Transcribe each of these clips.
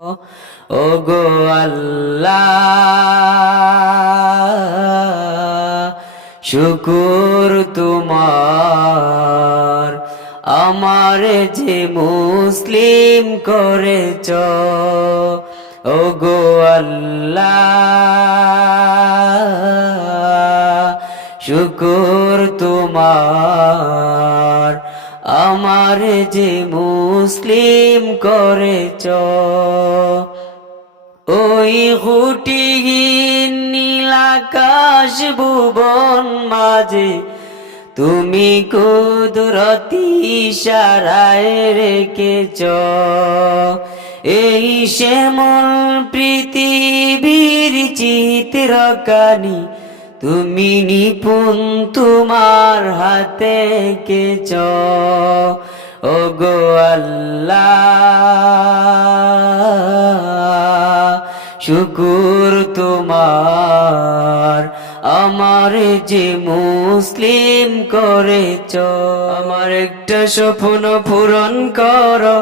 ওগো আল্লাহ, শুকুর তোমার, আমার যে মুসলিম করেছ। ওগো আল্লাহ, শুকুর তোমার, আমার যে মুসলিম করেছ। ওই খুঁটিহীন নীলাকাশ ভুবন মাঝে তুমি কুদরতি ইশারায় রেখেছ। এই শ্যামল পৃথিবীর চিত্রকানি তুমি নিপুণ তোমার হাতে এঁকেছ। ওগো আল্লাহ, শুকুর তোমার, আমার যে মুসলিম করেছ। আমার একটা স্বপ্ন পূরণ করো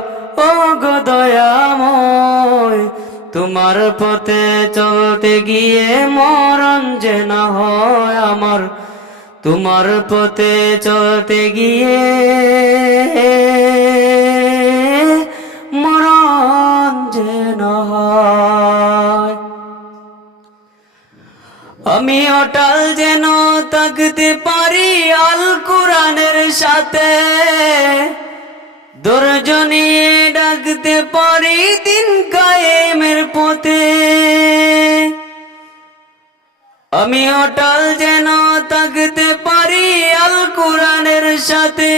ওগো দয়াময়, তোমার পথে চলতে গিয়ে মরণ যেন হয় আমার, তোমার পথে চলতে গিয়ে মরণ যেন হয়। আমি অটল যেন থাকতে পারি আল কোরআনের সাথে, ধৈর্য নিয়ে ডাকতে পারি দিন কায়েমের পথে। আমি অটল যেন থাকতে পারি আল কোরআনের সাথে,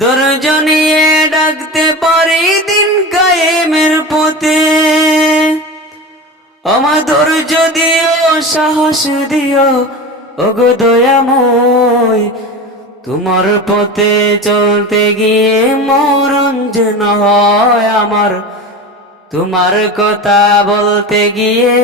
ধৈর্য নিয়ে ডাকতে পারি দিন কায়েমের পথে। আমার ধৈর্য দিও, সাহস দিও ওগো দয়াময়, তোমার পথে চলতে গিয়ে মরণ যেন হয় আমার, তোমার কথা বলতে গিয়ে